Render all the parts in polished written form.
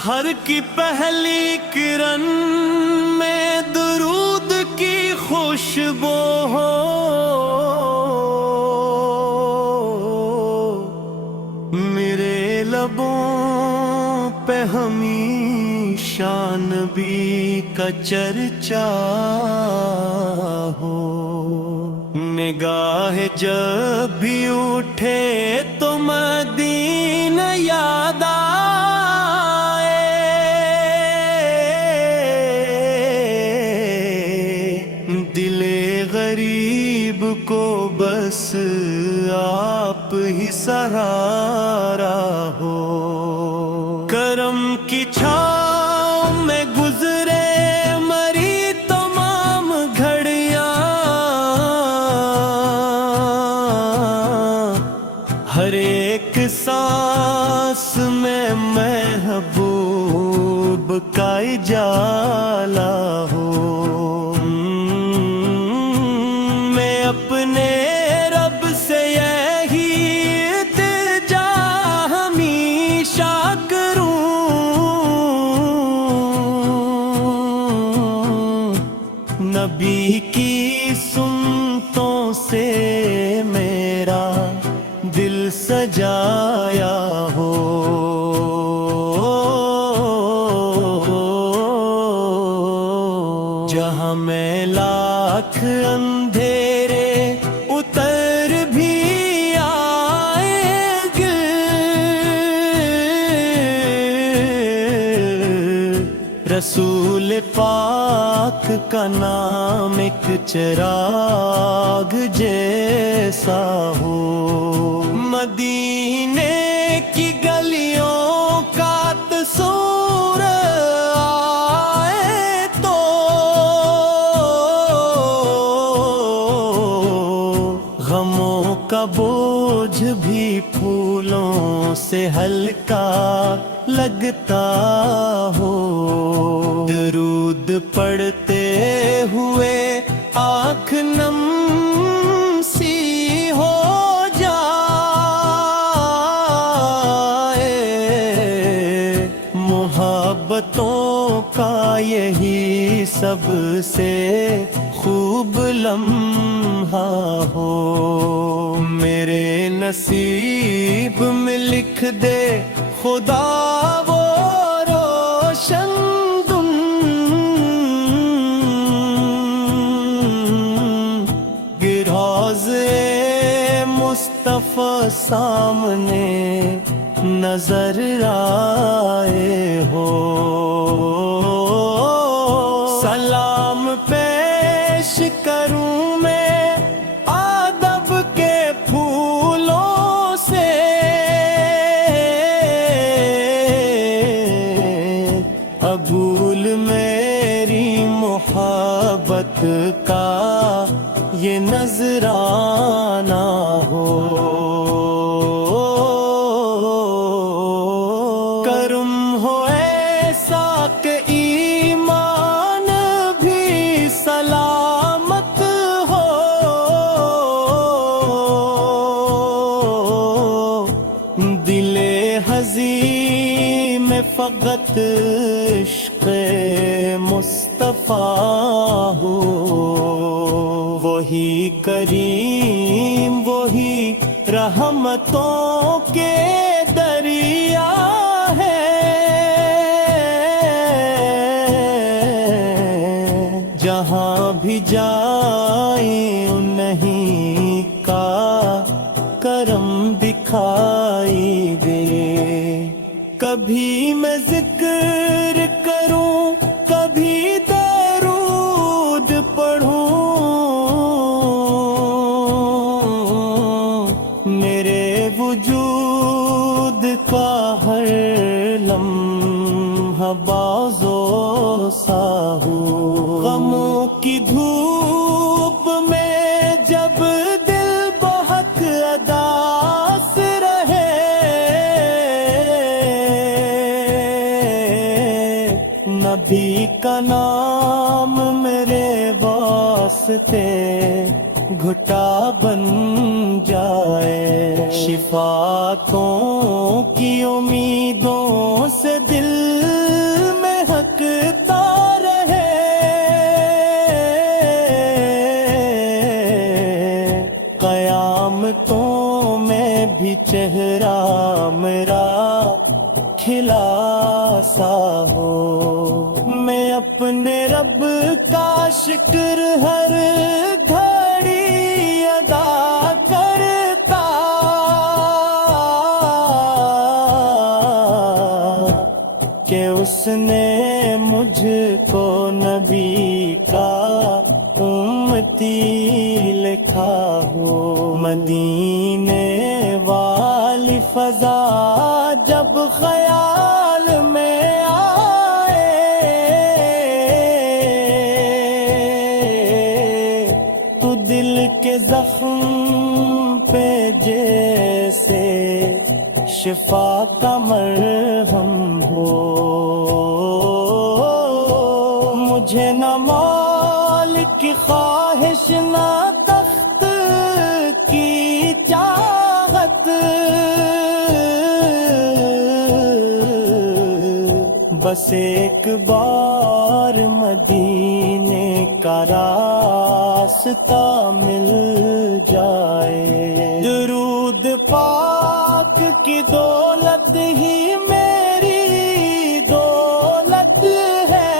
سحر کی پہلی کرن میں درود کی خوشبو ہو، میرے لبوں پہ ہمیشہ نبی کا چرچا ہو، نگاہ جب بھی اٹھے تو مدینہ یاد آئے، دل غریب کو بس آپ ہی سہارا ہو، کرم کی چھاؤں میں گزرے مری تمام گھڑیاں، ہر ایک سانس میں محبوب کا اجالا ہو، میں اپنے رب سے یہی التجا ہمیشہ کروں، نبی کی سنتوں سے میرا دل سجایا ہو، جہاں میں لاکھ اندھیرے اتر بھی آئیں گے، رسول پاک کا نام ایک چراغ جیسا ہو، مدینے کی گلیوں کا تصور آئے تو غموں کا بوجھ بھی پھولوں سے ہلکا لگتا ہو، درود پڑھتے ہوئے آنکھ نم سی ہو محبتوں کا یہی سب سے خوب لمحہ ہو، میرے نصیب میں لکھ دے خدا وہ روشن دن، روضے مصطفیٰ سامنے نظر آئے ہو، سلام پیش کروں میں ادب کے پھولوں سے، قبول میری محبت کا یہ نذرانہ ہو، فقط عشق مصطفیٰ ہو، وہی کریم وہی رحمتوں کے دریا ہے، جہاں بھی جائیں انہیں کا کرم دکھائی دے، کبھی میں ذکر کروں کبھی درود پڑھوں، میرے وجود کا ہر لمحہ بازو سا ہو، غموں کی دھوپ میں جب دل بہت اداس رہے، نبی کا نام میرے واسطے گھٹا بن جائے، شفاعتوں کی امیدوں سے دل میں ہکتا رہے، قیامتوں میں بھی چہرہ میرا کھلا سا ہو، میں اپنے رب کا شکر ہر گھڑی ادا کرتا، کہ اس نے مجھ کو نبی کا امتی لکھا ہو۔ مدینے والی فضا جب خیال میں آئے، تو دل کے زخم پہ جیسے شفا کا مرہم ہو، مجھے نہ مال کی خواہش نہ تخت کی چاہت، بس ایک بار مدینے کا راستہ مل جائے، درود پاک کی دولت ہی میری دولت ہے،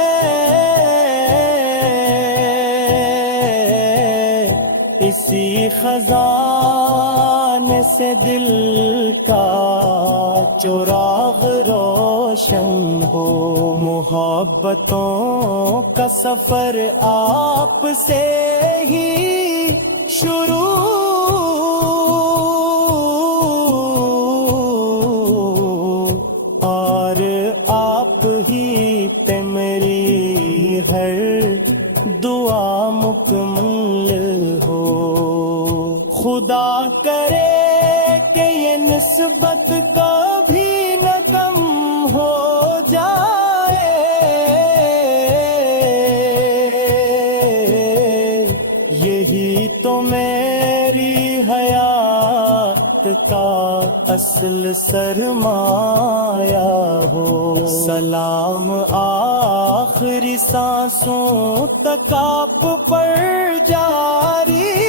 اسی خزانے سے دل کا چراغ روشن ہو، محبتوں کا سفر آپ سے ہی شروع، اور آپ ہی پہ میری ہر دعا مکمل ہو، خدا کرے کہ یہ نسبت کبھی نہ کم ہو جائے، یہی تو میری حیات کا اصل سرمایہ ہو، سلام آخری سانسوں تک آپ پر جاری